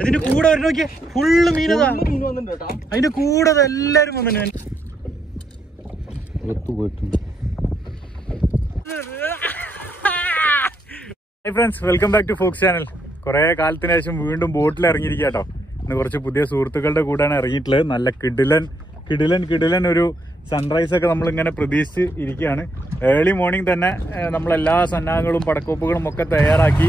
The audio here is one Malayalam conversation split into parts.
അതിന്റെ കൂടെ വരും നോക്കിയേ, ഫുള്ള് മീനതാ. അതിന്റെ കൂടെ എല്ലാരും വന്നിട്ടുണ്ട്. Hi friends, welcome back to Fox channel. കുറെ കാലത്തിന് ശേഷം വീണ്ടും ബോട്ടിൽ ഇറങ്ങിയിരിക്കുക കേട്ടോ. ഇന്ന് കുറച്ച് പുതിയ സുഹൃത്തുക്കളുടെ കൂടെയാണ് ഇറങ്ങിയിട്ടുള്ളത്. നല്ല കിടിലൻ ഒരു സൺറൈസ് ഒക്കെ നമ്മളിങ്ങനെ പ്രതീക്ഷിച്ച് ഇരിക്കുകയാണ്. ഏർലി മോർണിംഗ് തന്നെ നമ്മളെല്ലാ സന്നാഹങ്ങളും പടക്കോപ്പുകളും ഒക്കെ തയ്യാറാക്കി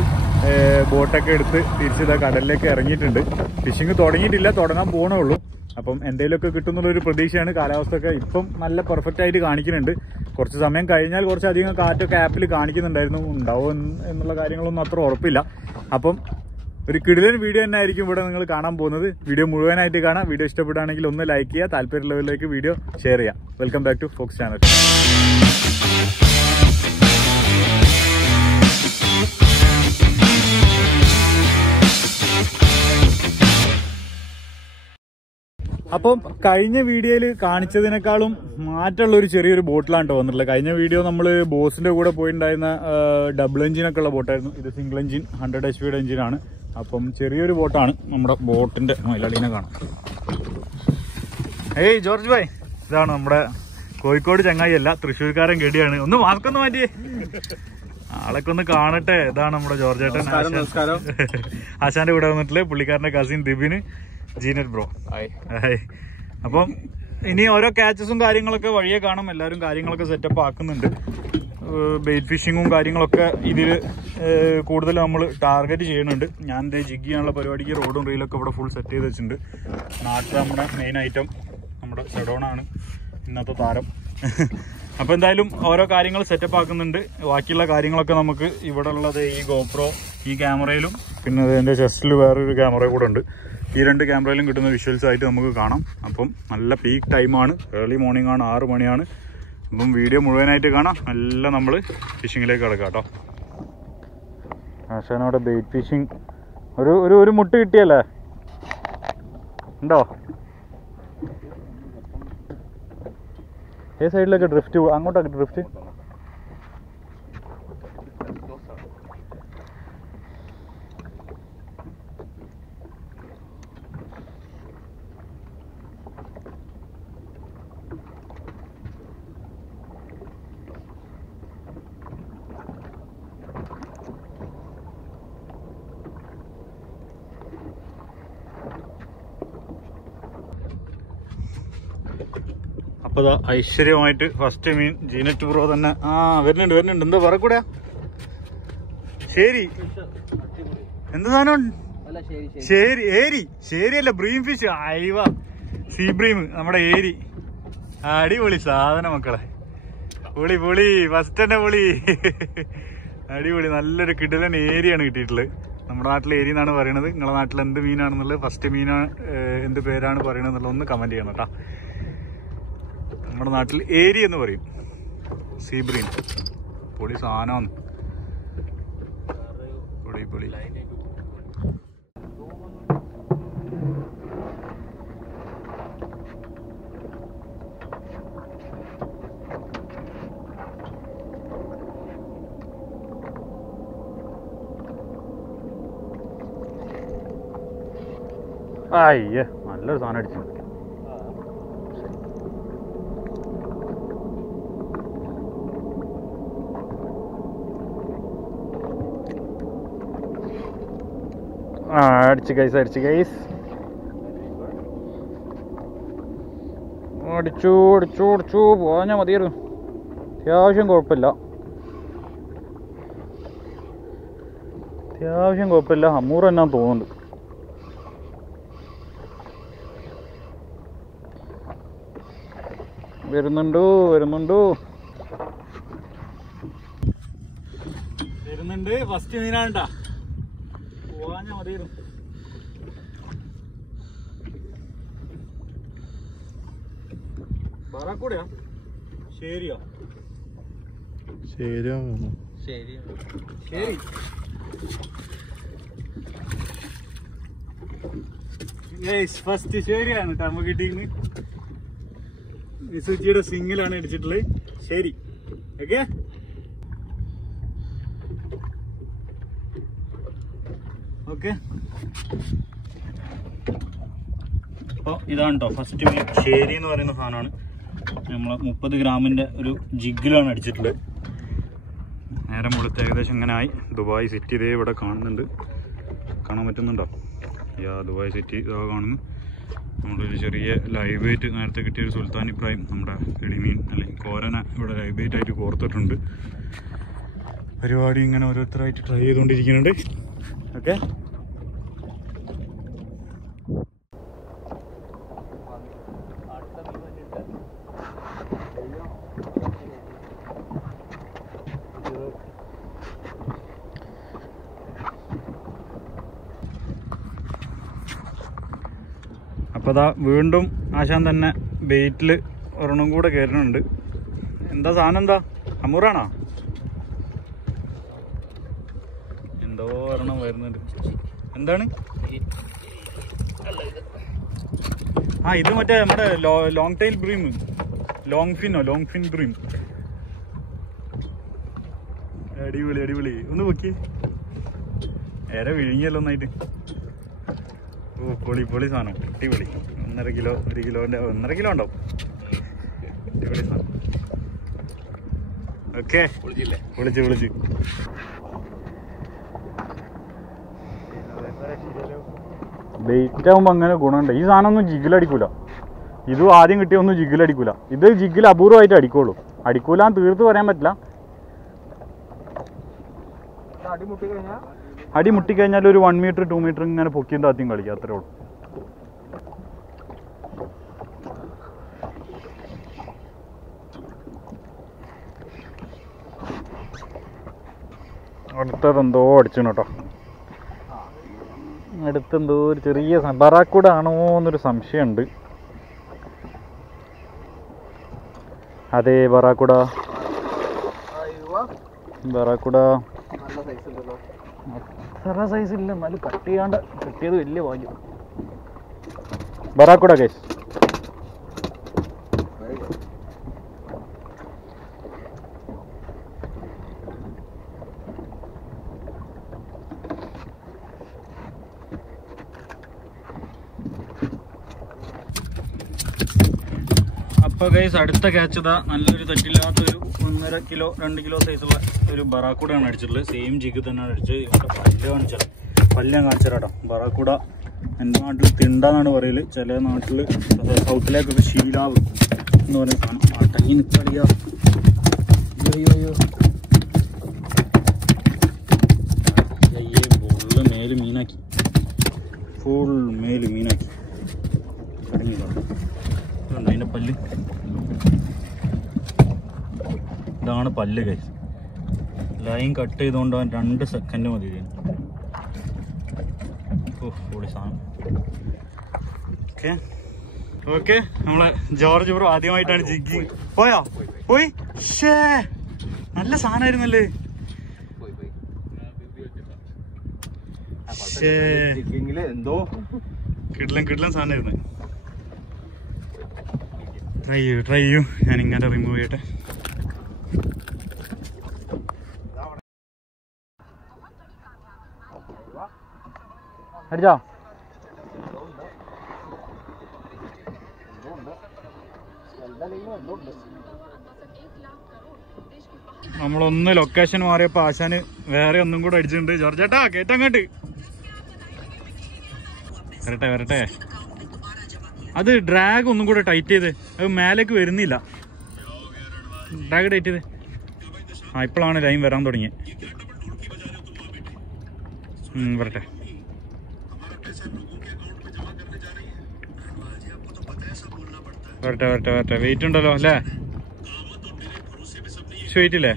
ബോട്ടൊക്കെ എടുത്ത് തിരിച്ച് കടലിലേക്ക് ഇറങ്ങിയിട്ടുണ്ട്. ഫിഷിങ് തുടങ്ങിയിട്ടില്ല, തുടങ്ങാൻ പോകണേ ഉള്ളൂ. അപ്പം എന്തെങ്കിലുമൊക്കെ കിട്ടുന്നുള്ളൊരു പ്രതീക്ഷയാണ്. കാലാവസ്ഥ ഒക്കെ ഇപ്പം നല്ല പെർഫെക്റ്റ് ആയിട്ട് കാണിക്കുന്നുണ്ട്. കുറച്ച് സമയം കഴിഞ്ഞാൽ കുറച്ചധികം കാറ്റൊക്കെ ആപ്പിൽ കാണിക്കുന്നുണ്ടായിരുന്നു. ഉണ്ടാവും എന്നുള്ള കാര്യങ്ങളൊന്നും അത്ര ഉറപ്പില്ല. അപ്പം ഒരു കിടിലൻ വീഡിയോ തന്നെ ആയിരിക്കും ഇവിടെ നിങ്ങൾ കാണാൻ പോകുന്നത്. വീഡിയോ മുഴുവനായിട്ട് കാണാം. വീഡിയോ ഇഷ്ടപ്പെടുകയാണെങ്കിൽ ഒന്ന് ലൈക്ക് ചെയ്യുക, താല്പര്യമുള്ളവരിലേക്ക് വീഡിയോ ഷെയർ ചെയ്യാം. Welcome back to Fox channel. അപ്പം കഴിഞ്ഞ വീഡിയോയിൽ കാണിച്ചതിനേക്കാളും മാറ്റമുള്ള ഒരു ചെറിയൊരു ബോട്ടിലാണ് കേട്ടോ വന്നിട്ടുള്ളത്. കഴിഞ്ഞ വീഡിയോ നമ്മൾ ബോസിന്റെ കൂടെ പോയിട്ടുണ്ടായിരുന്ന ഡബിൾ എഞ്ചിനൊക്കെ ഉള്ള ബോട്ടായിരുന്നു. ഇത് സിംഗിൾ എഞ്ചിൻ 100 HP എഞ്ചിനാണ്. അപ്പം ചെറിയൊരു ബോട്ടാണ്. നമ്മുടെ ബോട്ടിന്റെ മയിലാളിനെ കാണാം. ഏയ് ജോർജ് ഭായ്, ഇതാണ് നമ്മുടെ കോഴിക്കോട് ചങ്ങായി അല്ല, തൃശ്ശൂർക്കാരൻ ഗഡിയാണ്. ഒന്ന് മാസ്ക് ഒന്ന് മാറ്റിയേ, ആളൊക്കെ ഒന്ന് കാണട്ടെ. ഇതാണ് നമ്മുടെ ജോർജ് ഏട്ടൻ. ആശാന്റെ കൂടെ വന്നിട്ടുള്ള പുള്ളിക്കാരന്റെ കസിൻ ദിബിന്, ജീനറ്റ് ബ്രോ. ഹായ്. അപ്പം ഇനി ഓരോ ക്യാച്ചസും കാര്യങ്ങളൊക്കെ വഴിയെ കാണും. എല്ലാവരും കാര്യങ്ങളൊക്കെ സെറ്റപ്പ് ആക്കുന്നുണ്ട്. ബെയ്റ്റ് ഫിഷിങ്ങും കാര്യങ്ങളൊക്കെ ഇതിൽ കൂടുതൽ നമ്മൾ ടാർഗറ്റ് ചെയ്യുന്നുണ്ട്. ഞാൻ ജിഗ് ചെയ്യാനുള്ള പരിപാടിക്ക് റോഡും റീലൊക്കെ ഇവിടെ ഫുൾ സെറ്റ് ചെയ്ത് വെച്ചിട്ടുണ്ട്. നാട്ടിൽ നമ്മുടെ മെയിൻ ഐറ്റം നമ്മുടെ സെഡോണാണ് ഇന്നത്തെ താരം. അപ്പോൾ എന്തായാലും ഓരോ കാര്യങ്ങൾ സെറ്റപ്പ് ആക്കുന്നുണ്ട്. ബാക്കിയുള്ള കാര്യങ്ങളൊക്കെ നമുക്ക് ഇവിടെ ഉള്ളത് ഈ ഗോപ്രോ ഈ ക്യാമറയിലും പിന്നെ എൻ്റെ ചെസ്റ്റിൽ വേറൊരു ക്യാമറ കൂടെ ഉണ്ട്. ഈ 2 ക്യാമറയിലും കിട്ടുന്ന വിഷ്വൽസ് ആയിട്ട് നമുക്ക് കാണാം. അപ്പം നല്ല പീക്ക് ടൈമാണ്, ഏർലി മോർണിംഗ് ആണ്, 6 മണിയാണ്. അപ്പം വീഡിയോ മുഴുവനായിട്ട് കാണാം. എല്ലാം നമ്മൾ ഫിഷിങ്ങിലേക്ക് കിടക്കാം കേട്ടോ. ആശാനോടെ ബെയ്റ്റ് ഫിഷിങ് ഒരു മുട്ട് കിട്ടിയല്ലേ? ഉണ്ടോ? ഏ സൈഡിലൊക്കെ ഡ്രിഫ്റ്റ്, അങ്ങോട്ടൊക്കെ ഡ്രിഫ്റ്റ്. അപ്പൊ ഐശ്വര്യമായിട്ട് ഫസ്റ്റ് മീൻ ജീനറ്റ് ബ്രോ തന്നെ വരുന്നുണ്ട്. എന്താ പറക്കൂടാ? ശരി, എന്ത് സാധനം? ശരിയല്ല, ബ്രീം ഫിഷ്. അയവ, സീ ബ്രീം, നമ്മുടെ ഏരി. അടിപൊളി സാധനം മക്കളെ, പൊളി. ഫസ്റ്റ് തന്നെ പൊളി, അടിപൊളി. നല്ലൊരു കിടിലൻ ഏരിയാണ് കിട്ടിയിട്ടുള്ളത്. നമ്മുടെ നാട്ടിൽ ഏരി എന്നാണ് പറയുന്നത്. നിങ്ങളുടെ നാട്ടിൽ എന്ത് മീനാണെന്നുള്ളത്, ഫസ്റ്റ് മീനാണ് എന്ത് പേരാണ് പറയണത് എന്നുള്ളത് ഒന്ന് കമന്റ് ചെയ്യണം കേട്ടോ. നമ്മുടെ നാട്ടിൽ ഏരി എന്ന് പറയും. സീ ബ്രീം പൊളി സാധനമാണ്. പൊളി. അയ്യേ, നല്ലൊരു സാധനം അടിച്ചു. അടിച്ചു ഗൈസ്. അടിച്ചു പോഞ്ഞാൽ മതിയായിരുന്നു. അത്യാവശ്യം കുഴപ്പമില്ല. അമ്മൂറ് എന്നാ തോന്നുന്നുണ്ട്. വരുന്നുണ്ട്. ഫസ്റ്റ് മീനാണ്ടാ, പോഞ്ഞാൽ മതിയായിരുന്നു. പറക്കൂടെയാ? ശരിയോ? ശരി. ഫസ്റ്റ് ശരിയാണ് കേട്ടോ നമുക്ക് കിട്ടിയിരുന്നത്. മിസുച്ചിയുടെ സിംഗിളാണ് അടിച്ചിട്ടുള്ളത്. ശരി, ഓക്കെ. ഓക്കെ. അപ്പോൾ ഇതാണ് കേട്ടോ ഫസ്റ്റ് മീൻ. ശേരി എന്ന് പറയുന്ന സാധനമാണ്. നമ്മൾ 30 ഗ്രാമിൻ്റെ ഒരു ജിഗിലാണ് അടിച്ചിട്ടുള്ളത്. നേരം വെളുത്ത് ഏകദേശം ഇങ്ങനെ ആയി. ദുബായ് സിറ്റി ഇതേ ഇവിടെ കാണുന്നുണ്ട്. കാണാൻ പറ്റുന്നുണ്ടോ? ദുബായ് സിറ്റി ഇതാ കാണുന്നു. നമ്മളൊരു ചെറിയ ലൈവ് വെയിറ്റ് നേരത്തെ കിട്ടിയൊരു സുൽത്താൻ ഇബ്രാഹിം നമ്മുടെ കിളിമീൻ അല്ലെങ്കിൽ കോരന ഇവിടെ ലൈവ് വെയിറ്റ് ആയിട്ട് കോർത്തിട്ടുണ്ട്. പരിപാടി ഇങ്ങനെ ഓരോരുത്തരായിട്ട് ട്രൈ ചെയ്തുകൊണ്ടിരിക്കുന്നുണ്ട്. ഓക്കെ. അപ്പോൾ അതാ വീണ്ടും ആശാൻ തന്നെ ബെയ്റ്റിൽ ഒരെണ്ണം കൂടെ കയറുന്നുണ്ട്. എന്താ സാധനം? എന്താ അമൂറാണോ? എന്തോ ഒരെണ്ണം വരുന്നുണ്ട്. എന്താണ്? ഇത് മറ്റേ നമ്മുടെ long tail bream, long fin bream. അടിപൊളി അടിപൊളി. ഒന്ന് പൊക്കി. ഏറെ വിഴുങ്ങിയല്ലോ ഒന്നായിട്ട്. ഓ പൊളി സാധനം. അടിപൊളി. 1.5 കിലോ 1 കിലോന്റെ 1.5 കിലോ ഉണ്ടാവും. അടിപൊളി സാധനം. ഓക്കെ. വിളിച്ച് ബെയ്റ്റ് ആകുമ്പോ അങ്ങനെ ഗുണമുണ്ട്. ഈ സാധനം ഒന്നും ജിഗിലടിക്കൂല. ഇതും ആദ്യം കിട്ടിയ ഒന്നും ജിഗിലടിക്കൂല. ഇത് ജിഗിൽ അപൂർവമായിട്ട് അടിക്കുള്ളൂ. അടിക്കൂലാന്ന് തീർത്ത് പറയാൻ പറ്റില്ല. അടി മുട്ടിക്കഴിഞ്ഞാൽ ഒരു 1 മീറ്റർ 2 മീറ്റർ ഇങ്ങനെ പൊക്കിയും താത്തിയും കളിക്കുക. അത്രേ ഉള്ളൂ. അടുത്തതെന്തോ അടിച്ചു കേട്ടോ. അടുത്തെന്തോ ഒരു ചെറിയ ബറാക്കൂട ആണോ എന്നൊരു സംശയമുണ്ട്. അതെ ബറാക്കൂട അത്ര സൈസ് ഇല്ല, എന്നാലും കട്ട് ചെയ്യാണ്ട് കിട്ടിയത് വലിയ ഭാഗ്യം. ബറാക്കൂട കേസ്. അപ്പോൾ ഗൈസ് അടുത്ത ക്യാച്ച് ഇതാ നല്ലൊരു തെറ്റില്ലാത്തൊരു 1.5 കിലോ 2 കിലോ സൈസുള്ള ഒരു ബറാക്കൂടയാണ് അടിച്ചിട്ടുള്ളത്. സെയിം ജിഗ് തന്നെയാണ് അടിച്ചത്. ഇവിടെ പല്ല് കാണിച്ചാലോ. ബറാക്കൂട എൻ്റെ നാട്ടിൽ തിണ്ടാന്നാണ് പറയല്. ചില നാട്ടിൽ സൗത്തിലേക്കൊക്കെ ശീലാവ് എന്ന് പറയുന്ന സാധനം. അടങ്ങി നിൽക്കറിയാ. ഫുള്ള് മേല് മീനാക്കി. അതിൻ്റെ പല്ല് ഇതാണ് പല്ല് ഗൈസ്. ലൈൻ കട്ട് ചെയ്തുകൊണ്ട് 2 സെക്കൻഡ് മതി ഇതിന്. പൊളി സാധനം. ഓക്കെ നമ്മളെ ജോർജ് ബ്രോ ആദ്യമായിട്ടാണ് ജിഗ്. പോയി ഷേ നല്ല സാധനമായിരുന്നല്ലേ. കിടലൻ സാധനമായിരുന്നു. ട്രൈ ചെയ്യൂ. ഞാനിങ്ങനെ റിമൂവ് ചെയ്യട്ടെ. അടിച്ചോ? നമ്മളൊന്ന് ലൊക്കേഷൻ മാറിയപ്പോ ആശാന് വേറെ ഒന്നും കൂടെ അടിച്ചിട്ടുണ്ട്. ജോർജേട്ടാ കേട്ടങ്ങോട്ട് വരട്ടെ. അത് ഡ്രാഗ് ഒന്നും കൂടെ ടൈറ്റ് ചെയ്ത്. അത് മേലേക്ക് വരുന്നില്ല. ഡ്രാഗ് ടൈറ്റ് ചെയ്ത്. ഇപ്പോഴാണ് ലൈൻ വരാൻ തുടങ്ങിയത്. വരട്ടെ. വെയിറ്റ് ഉണ്ടല്ലോ അല്ലേ? വെയിറ്റ് ഇല്ലേ?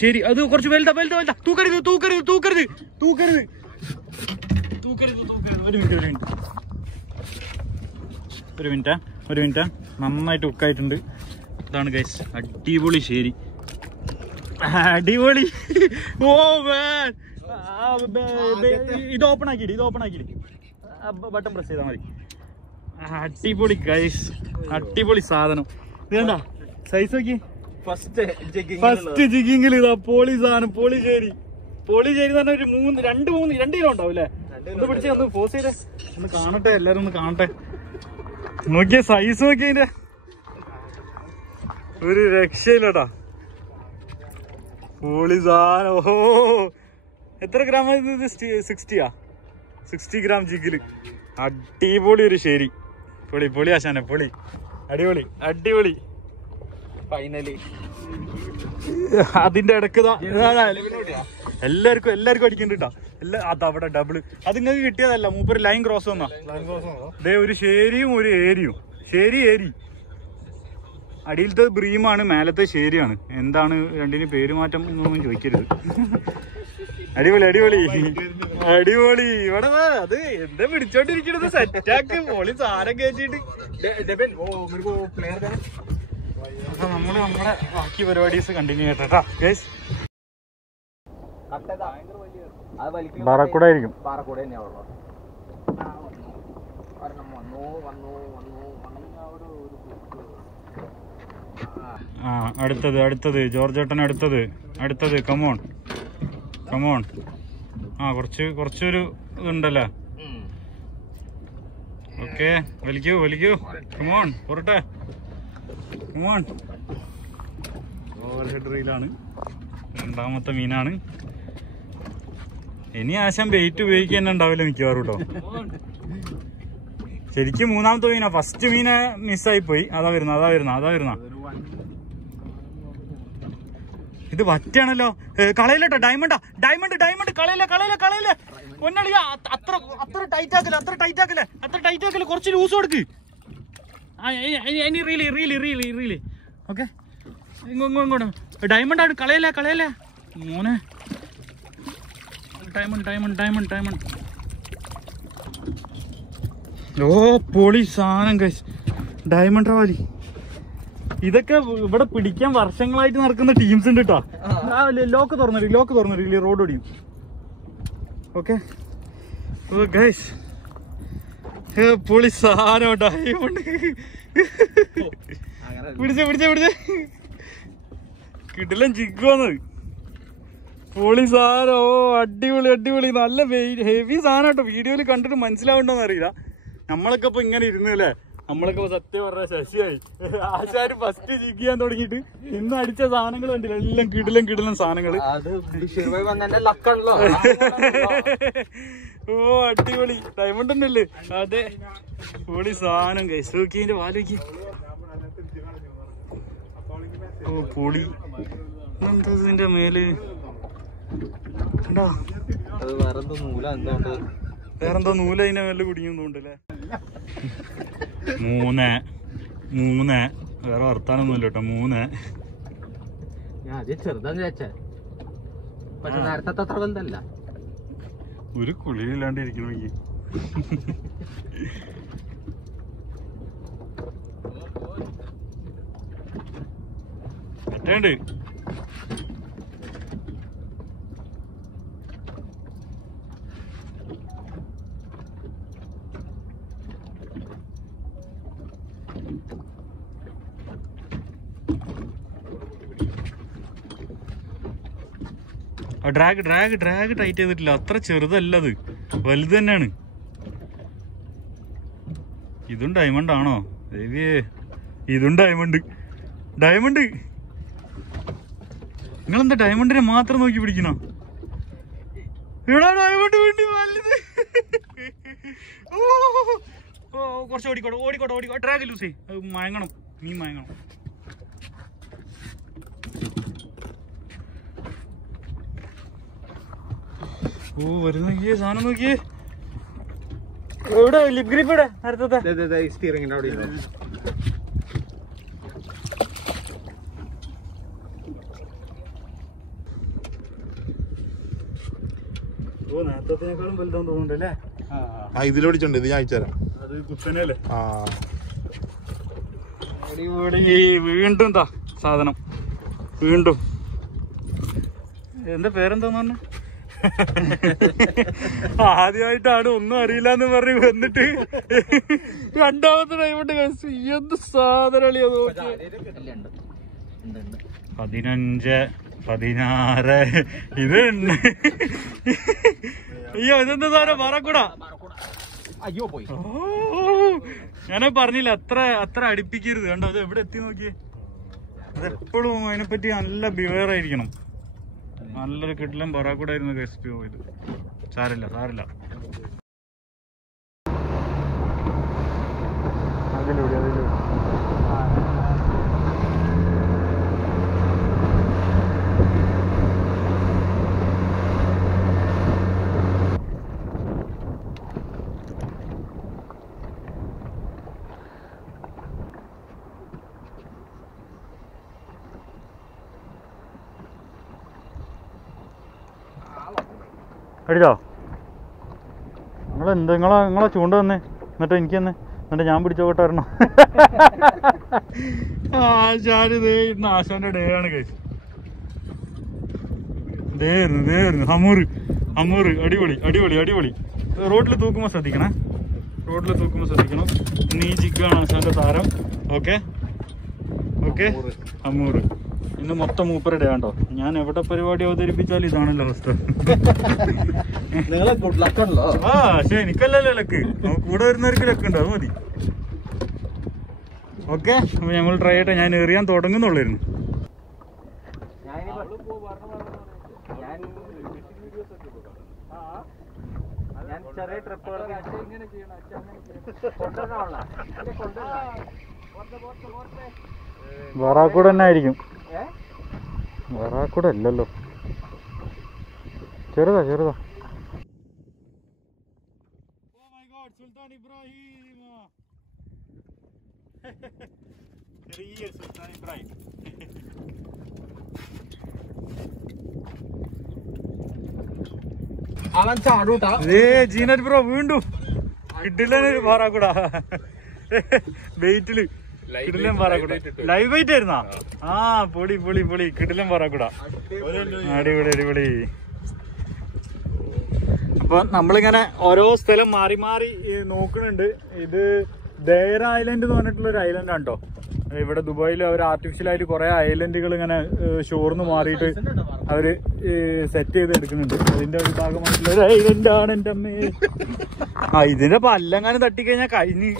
ശരി. അത് കുറച്ച് വലുതാ. തൂക്കരുത്. ഒരു മിനിറ്റ്. നന്നായിട്ട് കുക്കായിട്ടുണ്ട്. ഇതാണ് ഗൈസ് അടിപൊളി ശരി. അടിപൊളി. ഓ മാൻ, ഇത് ഓപ്പൺ ആക്കിയിട്ട് ബട്ടൺ പ്രസ് ചെയ്താൽ മതി. അടിപൊളി ഗൈസ്, അടിപൊളി സാധനം. ഇത് കണ്ടാ സൈസ് നോക്കി. ഫസ്റ്റ് ജിഗിങ്ങിൽ ഇതാ പോളി സാധനം. പോളിശ്ശേരി എന്ന് പറഞ്ഞ ഒരു 2 കിലോ ഉണ്ടാവും അല്ലേ? ഒന്ന് പിടിച്ചേ, ഒന്ന് പോസ് ചെയ്തേ, ഒന്ന് കാണട്ടെ, എല്ലാരും ഒന്ന് കാണട്ടെ. നോക്കിയ സൈസ് നോക്കിയതിന്റെ ഒരു രക്ഷയില്ലട്ടാ. പോളി സാധനം. ഓഹോ, എത്ര ഗ്രാം? 60 ഗ്രാം ജിഗില്. അടിപൊളി ഒരു ശരി. പൊളി ആശാനെ, പൊളി, അടിപൊളി. ഫൈനലി അതിന്റെ ഇടക്ക് എല്ലാവർക്കും അടിക്കണ്ട. അതവിടെ ഡബിള്. അത് നിങ്ങൾക്ക് കിട്ടിയതല്ല, മൂപ്പര് ലൈൻ ക്രോസ് വന്നാ. ദേ ഒരു ശരിയും ഒരു ഏരിയും. ഏരി അടിയിലത്തെ ബ്രീമാണ്, മേലത്തെ ശരിയാണ്. എന്താണ് രണ്ടിന് പേര് മാറ്റം എന്നൊന്നും ചോദിക്കരുത്. അടിപൊളി. ഇവിടെ അത് എന്താ പിടിച്ചോണ്ടിരിക്കണത്? സെറ്റാക്ക്, പോളി സാരം കയറ്റിട്ട്. അപ്പൊ നമ്മുടെ ബാക്കി പരിപാടീസ് കണ്ടിന്യൂ ചെയ്യട്ടെ ഗൈസ്. ബാറക്കൂടെ ആയിരിക്കും. അടുത്തത് ജോർജേട്ടൻ. അടുത്തത് കമോൺ. കുറച്ചൊരു ഇതുണ്ടല്ലോ. ഓക്കെ, വലിക്കൂ. കമോൺ, പോരട്ടെ. കമോൺ. റീലാണ്. രണ്ടാമത്തെ മീനാണ്. ഇനി ആശാൻ ബെയ്റ്റ് ഉപയോഗിക്കുക തന്നെ ഉണ്ടാവില്ല മിക്കവാറും കേട്ടോ. ശരിക്കും മൂന്നാമത്തെ മീനാ. ഫസ്റ്റ് മീനെ മിസ്സായി പോയി. അതാ വരുന്ന. ഇത് വറ്റാണല്ലോ. കളയില്ലട്ടോ. ഡയമണ്ട് കളയില്ല. പൊന്നളിയ, അത്ര ടൈറ്റ് ആക്കല്ലേ. കുറച്ച് ലൂസ് കൊടുക്ക്. റീല്. ഓക്കെ, ഇങ്ങോട്ട്. ഡയമണ്ട് ആണ്. കളയല്ലേ മോനെ. ഡയമണ്ട്. ഓ, പൊളി സാധനം ഗൈസ്. ഡയമണ്ട് റാവലി. ഇതൊക്കെ ഇവിടെ പിടിക്കാൻ വർഷങ്ങളായിട്ട് നടക്കുന്ന ടീംസ് ഉണ്ട് കേട്ടോ. ലോക്ക് തുറന്നിട്ടില്ല, റോഡ് ഓടിയും. ഓക്കെ ഗൈസ്, പൊളി സാധനം. ഡയമണ്ട് പിടിച്ചേ. കിടിലൻ ജിഗ്ഗോന്ന്. പൊളി സാധനം. ഓ, അടിപൊളി. നല്ല ഹെവി സാധനം കേട്ടോ. വീഡിയോയിൽ കണ്ടിട്ട് മനസ്സിലാവുണ്ടോന്ന് അറിയില്ല. നമ്മളൊക്കെ ഇപ്പൊ ഇങ്ങനെ ഇരുന്നല്ലേ. നമ്മളൊക്കെ സത്യം പറഞ്ഞ ശശിയായി. ആശാര് ഫസ്റ്റ് ജിഗ് ചെയ്യാൻ തുടങ്ങിയിട്ട് ഇന്ന് അടിച്ച സാധനങ്ങൾ കണ്ടില്ല. എല്ലാം കിടിലൻ സാധനങ്ങള്. ഓ, അടിപൊളി. ഡയമണ്ട് തന്നെയല്ലേ? അതെ, പൊളി സാധനം. കൈസൂക്കിന്റെ വാലോക്കി. ഓ, പൊളി. എന്താ മേല് വേറെന്തോ നൂല അതിന്റെ മേലെ കുടുങ്ങിയൊന്നുണ്ടല്ലേ. 3 വേറെ വർത്താനൊന്നുമില്ല കേട്ടോ. 3 ഒരു കുളിയില്ലാണ്ട് ഇരിക്കണോ ഈ? അറ്റേണ്ട്. ഡ്രാഗ് ടൈറ്റ് ചെയ്തിട്ടില്ല. അത്ര ചെറുതല്ലത്, വലുത് തന്നെയാണ്. ഇതും ഡയമണ്ട് ആണോ? ഇതും ഡയമണ്ട്. നിങ്ങളെന്താ ഡയമണ്ടിനെ മാത്രം നോക്കി പിടിക്കണോ? ഡയമണ്ട് വേണ്ടി വലുത്. കുറച്ച് ഓടിക്കോട്ടെ. ഡ്രാഗ് ലൂസ് ചെയ്യ്. മയങ്ങണം, മീൻ മയങ്ങണം. ഓ, വരുന്ന സാധനം നോക്കിയേ. എവിടെ ലിപ് ഗ്രിപ്പ്? ഇവിടെ നേരത്തെ സ്റ്റിയറിംഗിന്റെ അവിടെ. ഓ, നേരത്തേക്കാളും വലുതാന്ന് തോന്നുന്നുണ്ടല്ലേ. ഇതിലോടിച്ചുണ്ട്. ഇത് ഞാൻ അയച്ചുതരാം. അത് കുത്തനല്ലേ? വീണ്ടും എന്താ സാധനം? വീണ്ടും എന്താ പേരെന്താന്ന് പറഞ്ഞ? ആദ്യമായിട്ടാണ് ഒന്നും അറിയില്ലെന്ന് പറഞ്ഞ് വന്നിട്ട് രണ്ടാമത്തെ ഡയമണ്ട്. എന്ത് സാധനം. 15, 16 ഇത് അയ്യോ ഇതെന്താ സാറേ പറക്കൂടാ. അയ്യോ പോയി. ഞാനേ പറഞ്ഞില്ല അത്ര അടുപ്പിക്കരുത്. കണ്ടോ അത് എവിടെ എത്തി നോക്കിയേ. അതെപ്പോഴും അതിനെപ്പറ്റി നല്ല ബിവെയർ ആയിരിക്കണം. നല്ലൊരു കിട്ടിലും പറക്കൂടായിരുന്നു റെസിപ്പി പോയത്. സാരില്ല അടിച്ചോ. നിങ്ങളെ ചൂണ്ട തന്നെ എന്നിട്ട് എനിക്ക് തന്നെ എന്നിട്ട് ഞാൻ പിടിച്ചോട്ടെ വരണം. ആശാനിതേ ഇന്ന് ആശാന്റെ ഡേ ആണ് കഴിച്ചു. ദേരുന്നു അമ്മൂറ് അടിപൊളി. റോഡിൽ തൂക്കുമ്പോൾ ശ്രദ്ധിക്കണം. ഇന്ന് ഈ ജിഗാണ് ആശാന്റെ താരം. ഓക്കെ അമ്മൂറ് ഇന്ന് മൊത്തം മൂപ്പര ഡേ ആണ്ടോ. ഞാൻ എവിടെ പരിപാടി അവതരിപ്പിച്ചാലും ഇതാണല്ലോ അവസ്ഥ. ആ പക്ഷെ എനിക്കല്ലല്ലോ ലക്ക്, കൂടെ വരുന്നവർക്ക് ലക്ക് ഉണ്ട്, അത് മതി. ഓക്കെ അപ്പൊ നമ്മൾ ട്രൈ ചെയ്യട്ടെ. ഞാൻ എറിയാൻ തുടങ്ങുന്നുള്ളായിരുന്നു. വറാക്കൂടെ തന്നെ ആയിരിക്കും. വറാക്കൂടെ അല്ലല്ലോ, ചെറുതാ. സുൽത്താൻ ഇബ്രാഹിം. അവൻ ചാടൂട്ടാ. ജീനറ്റ് ബ്രോ വീണ്ടും കിട്ടില്ലൊരു പാറാക്കൂടാ. വെയിറ്റില് കിടിലം പാറാക്കൂടാ. Live weight ആയിരുന്നാ? ആ പൊളി കിടിലം പാറാക്കൂടാ. അടിപൊളി. അപ്പൊ നമ്മളിങ്ങനെ ഓരോ സ്ഥലം മാറി നോക്കുന്നുണ്ട്. ഇത് ദേര ഐലൻഡ് എന്ന് പറഞ്ഞിട്ടുള്ള ഒരു ഐലൻഡ് ആണ് കേട്ടോ. ഇവിടെ ദുബായിൽ അവർ ആർട്ടിഫിഷ്യലായിട്ട് കുറെ ഐലൻഡുകൾ ഇങ്ങനെ ഷോറിന്ന് മാറിയിട്ട് അവര് സെറ്റ് ചെയ്ത് എടുക്കുന്നുണ്ട്. അതിന്റെ ഒരു ഭാഗമായിട്ടുള്ള ഒരു ഐലൻഡ് ആണ് എന്റെ അമ്മേ. ഇതിന്റെ പല്ലെങ്ങാനും തട്ടിക്കഴിഞ്ഞാൽ കഴിഞ്ഞ്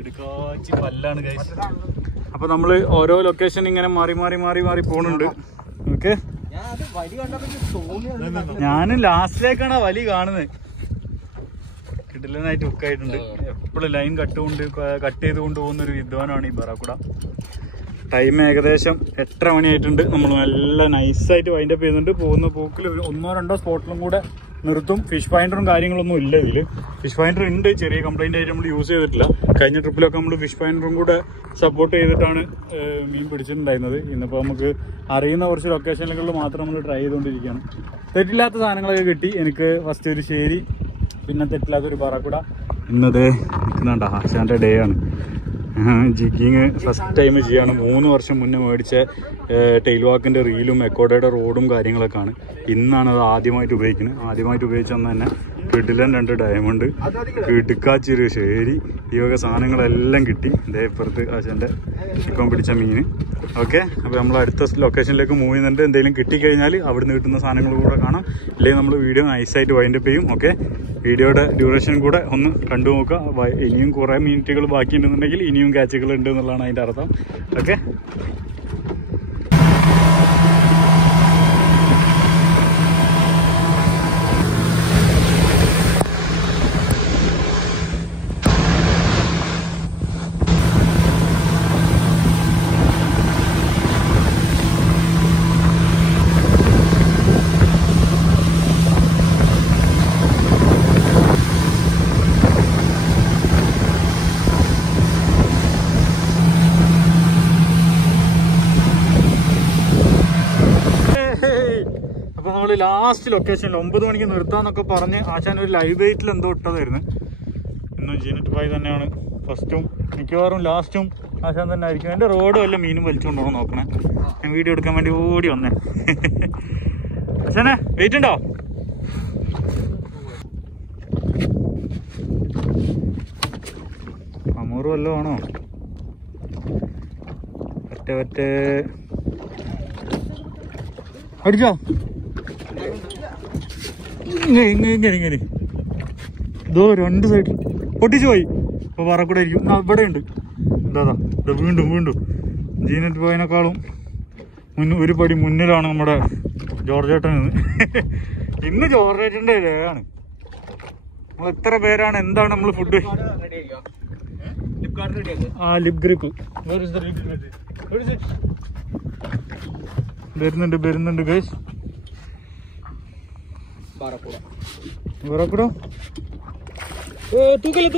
എടുക്കാച്ചി പല്ലാണ് കഴിച്ച്. അപ്പൊ നമ്മള് ഓരോ ലൊക്കേഷൻ ഇങ്ങനെ മാറി പോണുണ്ട്. ഓക്കെ ഞാനും ലാസ്റ്റിലേക്കാണ് വലി കാണുന്നത്. കിടിലനായിട്ട് ഹുക്കായിട്ടുണ്ട്. എപ്പോഴും ലൈൻ കട്ട് ചെയ്തുകൊണ്ട് പോകുന്നൊരു വിദ്വാനാണ് ഈ ബറാക്കുട. ടൈം ഏകദേശം 8:30 മണിയായിട്ടുണ്ട്. നമ്മൾ നല്ല നൈസായിട്ട് വൈൻഡപ്പ് ചെയ്യുന്നുണ്ട്. പോകുന്ന പോക്കിൽ ഒരു 1-2 സ്പോട്ടിലും കൂടെ നിർത്തും. ഫിഷ് ഫൈൻഡറും കാര്യങ്ങളൊന്നും ഇല്ല ഇതിൽ. ഫിഷ് ഫൈൻഡർ ഉണ്ട്, ചെറിയ കംപ്ലൈന്റ് ആയിട്ട് നമ്മൾ യൂസ് ചെയ്തിട്ടില്ല. കഴിഞ്ഞ ട്രിപ്പിലൊക്കെ നമ്മൾ ഫിഷ് ഫൈൻഡറും കൂടെ സപ്പോർട്ട് ചെയ്തിട്ടാണ് മീൻ പിടിച്ചിട്ടുണ്ടായിരുന്നത്. ഇന്നിപ്പോൾ നമുക്ക് അറിയുന്ന കുറച്ച് ലൊക്കേഷനുകളിൽ മാത്രം നമ്മൾ ട്രൈ ചെയ്തുകൊണ്ടിരിക്കുകയാണ്. തെറ്റില്ലാത്ത സാധനങ്ങളൊക്കെ കിട്ടി. എനിക്ക് ഫസ്റ്റ് ഒരു ശേരി, പിന്നെ തെറ്റില്ലാത്തൊരു പറക്കുട. ഇന്നതേ നിൽക്കുന്നുണ്ട് ആശാന്റെ ഡേ ആണ്. ജിഗിങ് ഫസ്റ്റ് ടൈം ചെയ്യാണ്. 3 വർഷം മുന്നേ മേടിച്ച ടെയിൽ വാക്കിന്റെ റീലും എക്കോഡയുടെ റോഡും കാര്യങ്ങളൊക്കെയാണ്. ഇന്നാണ് അത് ആദ്യമായിട്ട് ഉപയോഗിക്കുന്നത്. ആദ്യമായിട്ട് ഉപയോഗിച്ചെന്ന് തന്നെ കിടിലൻ 2 ഡയമണ്ട്, കിടുക്കാച്ചിരി ശേരി, ഈ വക സാധനങ്ങളെല്ലാം കിട്ടി. ഇതേ ഇപ്പുറത്ത് ആശാന്റെ ചിക്കൻ പിടിച്ച മീൻ. ഓക്കെ അപ്പോൾ നമ്മൾ അടുത്ത ലൊക്കേഷനിലേക്ക് മൂവ് ചെയ്യുന്നുണ്ട്. എന്തെങ്കിലും കിട്ടിക്കഴിഞ്ഞാൽ അവിടുന്ന് കിട്ടുന്ന സാധനങ്ങൾ കൂടെ കാണാം. ഇല്ലെങ്കിൽ നമ്മൾ വീഡിയോ നൈസായിട്ട് വൈൻഡപ്പ് ചെയ്യും. ഓക്കെ വീഡിയോയുടെ ഡ്യൂറേഷൻ കൂടെ ഒന്ന് കണ്ടു നോക്കുക. ഇനിയും കുറേ മിനിറ്റുകൾ ബാക്കിയുണ്ടെന്നുണ്ടെങ്കിൽ ഇനിയും ക്യാച്ചുകൾ ഉണ്ട് എന്നുള്ളതാണ് അതിൻ്റെ അർത്ഥം. ഓക്കെ ലാസ്റ്റ് ലൊക്കേഷനിൽ 9 മണിക്ക് നിർത്താന്നൊക്കെ പറഞ്ഞ് ആശാൻ ഒരു ലൈവ് വെയിറ്റിൽ എന്തോ ഇട്ടതായിരുന്നു. ഇന്നും ജീനറ്റ് ഭായ് തന്നെയാണ് ഫസ്റ്റും മിക്കവാറും ലാസ്റ്റും ആശാൻ തന്നെ ആയിരിക്കും. എൻ്റെ റോഡ് വല്ല മീനും വലിച്ചുകൊണ്ടോ നോക്കണേ. ഞാൻ വീഡിയോ എടുക്കാൻ വേണ്ടി ഓടി വന്നേ. ആശാനെ വെയിറ്റ് ഉണ്ടോ? അമൂറ് വല്ലതും ആണോ? ഒറ്റ ഒറ്റ അടിച്ചോ ഇങ്ങനെ ഇതോ രണ്ട് സൈഡിൽ പൊട്ടിച്ചു പോയി. ഇപ്പൊ പറക്കൂടെ ഇരിക്കും. ഇവിടെ ഉണ്ട്. ഇതാ വീണ്ടും ജീനറ്റ് പോയതിനേക്കാളും ഒരു പടി മുന്നിലാണ് നമ്മുടെ ജോർജേട്ടൻ. ഇന്ന് ജോർജേട്ടൻ്റെ ഡേയാണ്. നമ്മൾ എത്ര പേരാണ്, എന്താണ് നമ്മൾ ഫുഡ്? ആ ലിപ് ഗ്രിപ്പ് വരുന്നുണ്ട് ഗൈസ്. പറക്കൂടോ തൂക്കല്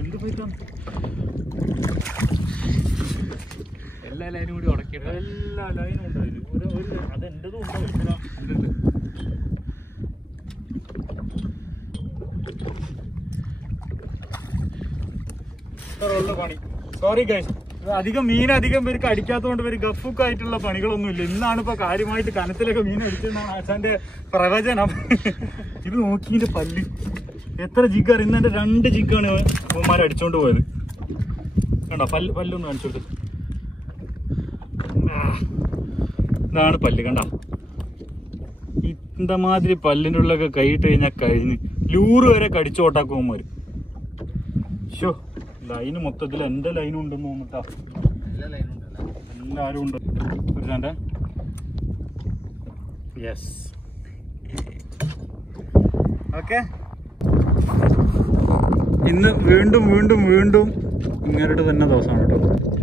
എന്ത് പോയിട്ടാണ് എല്ലാ ലൈനും കൂടി ഉടക്കിയിട്ട് എല്ലാ ലൈനും ഉണ്ടോ? അതെന്റതും ഉണ്ടോ? പണി സോറി ഗൈസ്, അധികം പേർക്ക് അടിക്കാത്തതുകൊണ്ട് പേര് ഗഫൂക്കായിട്ടുള്ള പണികളൊന്നുമില്ല. ഇന്നാണ് ഇപ്പൊ കാര്യമായിട്ട് കനത്തിലൊക്കെ മീൻ അടിച്ചെന്നാണ് ആശാന്റെ പ്രവചനം. ഇത് നോക്കി ഇതിന്റെ പല്ല് എത്ര ജിഗ്ഗാണ്. ഇന്ന് എന്റെ 2 ജിഗ്ഗാണ് അവന്മാർ അടിച്ചോണ്ട് പോയത്. കണ്ടോ പല്ലൊന്ന് കാണിച്ചോട്ട്. ഇതാണ് പല്ല്. കണ്ട ഇന്ന മാതിരി പല്ലിൻ്റെ ഉള്ളിലൊക്കെ കൈയിട്ട് കഴിഞ്ഞാൽ കഴിഞ്ഞ് ലൂറ് വരെ കടിച്ചോട്ടാക്കുമാര്. ഷോ ലൈന് മൊത്തത്തിൽ എന്റെ ലൈനും ഉണ്ടെന്ന് തോന്നിട്ടാ. എല്ലാരും ഉണ്ട്. ഒരു യെസ് ഓക്കെ. ഇന്ന് വീണ്ടും ഇങ്ങോട്ട് തന്നെ ദിവസമാണ് കേട്ടോ.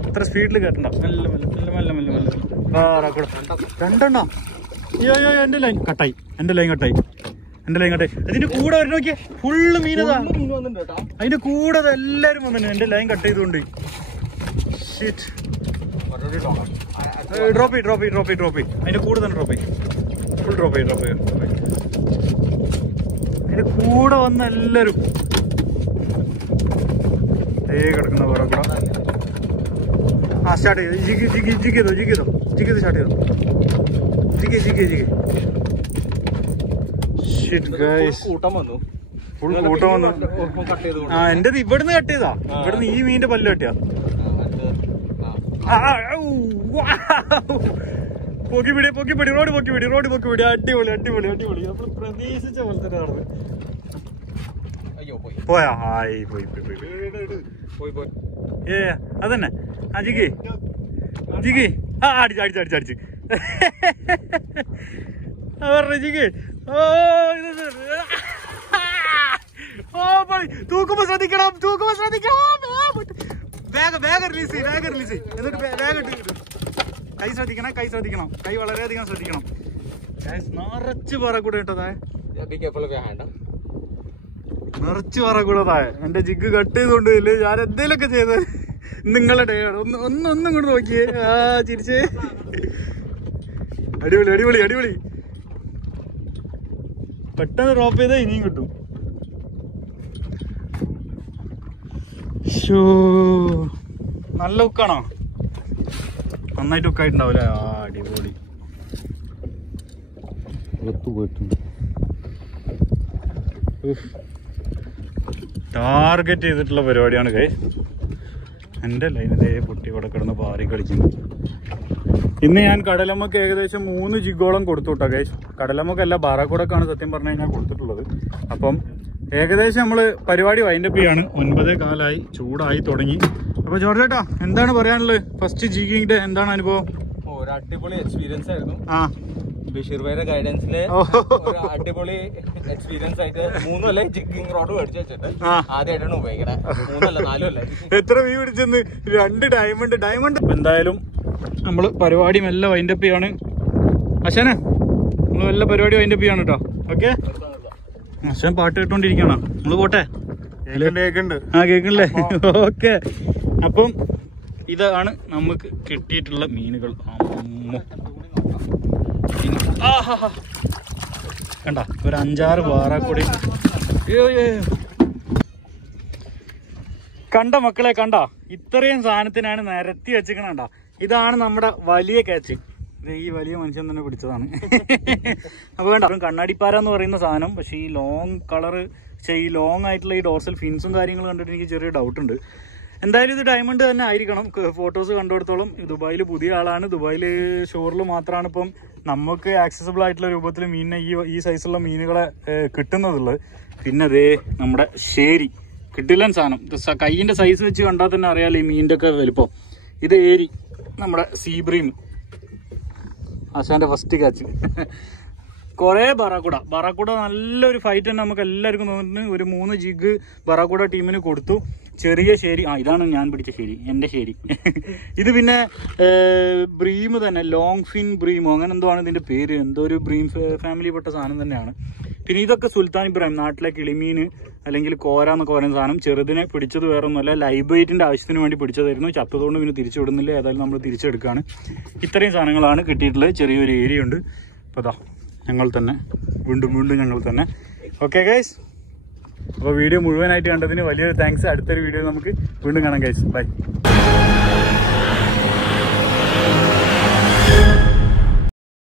അത്ര സ്പീഡിൽ കേട്ടണ്ട. മെല്ലെ രണ്ടെണ്ണോ? അയ്യോ എന്റെ ലൈൻ കട്ടായി. അതിന്റെ കൂടെ വരണം നോക്കിയേ. ഫുള്ള് മീനതാ. അതിന്റെ കൂടെ എല്ലാരും വന്നു. എന്റെ ലൈൻ കട്ട് ചെയ്തുകൊണ്ട് ഡ്രോപ്പ് ചെയ്യും. അതിന്റെ കൂടെ തന്നെ ഡ്രോപ്പ് ചെയ്യും. ഫുൾ ഡ്രോപ്പ് ചെയ്യും. അതിന്റെ കൂടെ വന്ന എല്ലാരും കിടക്കുന്ന വേറെ കൂടെ. ആ സ്റ്റാർട്ട് ചെയ്തു. ജിഗ് സ്റ്റാർട്ട് ചെയ്തു. ജിഗ് കൂട്ടം വന്നു. ആ എന്റേത് ഇവിടുന്ന് കട്ട് ചെയ്താ. ഇവിടുന്ന് ഈ മീനിന്റെ പല്ല് കട്ടിയാ. പൊക്കിപ്പിടി റോഡ് പൊക്കിപ്പിടി. അടിപൊളി. നമ്മൾ പ്രതീക്ഷിച്ച പോലെ തന്നെ നടന്നു. പോയാ ഹായ് പോയി. അതന്നെ. ആ ജിഗി അടിച്ച് പറഞ്ഞു ജിഗി. തൂക്കുമ്പോ ശ്രദ്ധിക്കണം. വേഗം റിലീസ് ചെയ്യും. എന്നിട്ട് വേഗം കൈ ശ്രദ്ധിക്കണം. കൈ വളരെയധികം ശ്രദ്ധിക്കണം. നിറച്ച് പറക്കൂടെ കേട്ടോ. നിറച്ച് പറക്കൂടെ. എന്റെ ജിഗ് കട്ട് ചെയ്തോണ്ട് ഞാൻ എന്തേലൊക്കെ ചെയ്ത് നിങ്ങളുടെ ഡേ ആണ്. ഒന്നും കൂടെ നോക്കിയേ. ആ ചിരിച്ചേ. അടിപൊളി. പെട്ടെന്ന് ഡ്രോപ്പ് ചെയ്താൽ ഇനിയും കിട്ടും. നല്ല ഉക്കാണോ? നന്നായിട്ട് ഉക്കായിട്ടുണ്ടാവില്ലേ? ആ അടിപൊളി. ടാർഗറ്റ് ചെയ്തിട്ടുള്ള പരിപാടിയാണ് ഗൈസ്. എൻ്റെ ലൈനിതേ പൊട്ടി ഇവിടെ കിടന്ന് പാറി കളിക്കുന്നു. ഇന്ന് ഞാൻ കടലമ്മക്ക് ഏകദേശം 3 ജിഗോളം കൊടുത്തു വിട്ടാ ഗൈസ്. കടലമ്മക്കല്ല ബാറാക്കോടൊക്കെയാണ് സത്യം പറഞ്ഞു കഴിഞ്ഞാൽ കൊടുത്തിട്ടുള്ളത്. അപ്പം ഏകദേശം നമ്മൾ പരിപാടി വൈൻഡപ്പ് ചെയ്യാണ്. 9:15 ചൂടായി തുടങ്ങി. അപ്പൊ ജോർജേട്ടാ എന്താണ് പറയാനുള്ളത്? ഫസ്റ്റ് ജിഗിന്റെ എന്താണ് അനുഭവം? ഒരു അടിപൊളി എക്സ്പീരിയൻസ് ആയിരുന്നു. ബഷീർ ഭായിയുടെ ഗൈഡൻസില് ഒരു അടിപൊളി എക്സ്പീരിയൻസ് ആയിട്ട് 3 കൊല്ലം ജിഗിങ് റോഡ് മേടിച്ചു വെച്ചിട്ട് ആദ്യമായിട്ടാണ് ഉപയോഗിക്കണേ. 3 അല്ല 4 കൊല്ലം. എത്ര വ്യൂ പിടിച്ചെന്ന്? 2 ഡയമണ്ട്. എന്തായാലും നമ്മള് പരിപാടി മെല്ലെ വൈൻഡപ്പ് ചെയ്യാണ്. അശാനെ നമ്മള് മെല്ലെ പരിപാടി വൈൻഡപ്പ് ചെയ്യാണ് കേട്ടോ. ഓക്കെ. അശാൻ പാട്ട് കേട്ടോണ്ടിരിക്കണോ? നമ്മള് പോട്ടെ. കേക്കണില്ലേ? ഓക്കെ. അപ്പം ഇതാണ് നമുക്ക് കിട്ടിയിട്ടുള്ള മീനുകൾ. കണ്ട ഒരു 5-6 ബാറാക്കൂടി. കണ്ട മക്കളെ, കണ്ട ഇത്രയും സാധനത്തിനാണ് നിരത്തി വെച്ചിക്കണ. ഇതാണ് നമ്മുടെ വലിയ ക്യാച്ച്. ഈ വലിയ മനുഷ്യൻ തന്നെ പിടിച്ചതാണ്. അപ്പോൾ വേണ്ട കണ്ണാടിപ്പാര എന്ന് പറയുന്ന സാധനം. പക്ഷേ ഈ ലോങ് കളറ്, ഈ ലോങ് ആയിട്ടുള്ള ഈ ഡോർസൽ ഫിൻസും കാര്യങ്ങളും കണ്ടിട്ട് എനിക്ക് ചെറിയ ഡൗട്ട് ഉണ്ട്. എന്തായാലും ഇത് ഡയമണ്ട് തന്നെ ആയിരിക്കണം. ഫോട്ടോസ് കണ്ടെടുത്തോളം ദുബായിൽ പുതിയ ആളാണ്. ദുബായിൽ ഷോറിൽ മാത്രമാണ് ഇപ്പം നമുക്ക് ആക്സസിബിൾ ആയിട്ടുള്ള രൂപത്തിൽ മീനിനെ ഈ സൈസുള്ള മീനുകളെ കിട്ടുന്നതുള്ളത്. പിന്നെ അതേ നമ്മുടെ ശേരി കിട്ടില്ല സാധനം. കൈയിൻ്റെ സൈസ് വെച്ച് കണ്ടാൽ തന്നെ അറിയാമല്ലോ ഈ മീനിൻ്റെ ഒക്കെ വലുപ്പം. ഇത് ഏരി നമ്മുടെ സീബ്രീം ആശാന്റെ ഫസ്റ്റ് ക്യാച്ച്. കുറേ ബറാക്കൂട നല്ലൊരു ഫൈറ്റ് തന്നെ നമുക്ക് എല്ലാവർക്കും തോന്നുന്നു. ഒരു 3 ജിഗ് ബറാക്കൂട ടീമിന് കൊടുത്തു. ചെറിയ ശേരി, ഇതാണ് ഞാൻ പിടിച്ച ശേരി, എൻ്റെ ശേരി. ഇത് പിന്നെ ബ്രീം തന്നെ, ലോങ് ഫിൻ ബ്രീമോ അങ്ങനെ എന്തോ ആണ് ഇതിൻ്റെ പേര്. എന്തോ ഒരു ബ്രീം ഫാമിലിപ്പെട്ട സാധനം തന്നെയാണ്. പിന്നെ ഇതൊക്കെ സുൽത്താൻ ഇബ്രാഹിം, നാട്ടിലെ കിളിമീൻ അല്ലെങ്കിൽ കോര എന്നൊക്കെ പറയുന്ന സാധനം. ചെറുതിനെ പിടിച്ചത് വേറെ ഒന്നുമല്ല, ലൈവ് വെയിറ്റിൻ്റെ ആവശ്യത്തിന് വേണ്ടി പിടിച്ചതായിരുന്നു. ചത്തതുകൊണ്ട് പിന്നെ തിരിച്ചു വിടുന്നില്ല. ഏതായാലും നമ്മൾ തിരിച്ചെടുക്കുകയാണ്. ഇത്രയും സാധനങ്ങളാണ് കിട്ടിയിട്ടുള്ളത്. ചെറിയൊരു ഏരിയ ഉണ്ട്. അപ്പോൾ അതാ ഞങ്ങൾ തന്നെ വീണ്ടും ഞങ്ങൾ തന്നെ. ഓക്കെ ഗൈസ്, അപ്പോൾ വീഡിയോ മുഴുവനായിട്ട് കണ്ടതിന് വലിയൊരു താങ്ക്സ്. അടുത്തൊരു വീഡിയോ നമുക്ക് വീണ്ടും കാണാം ഗൈസ്. ബൈ.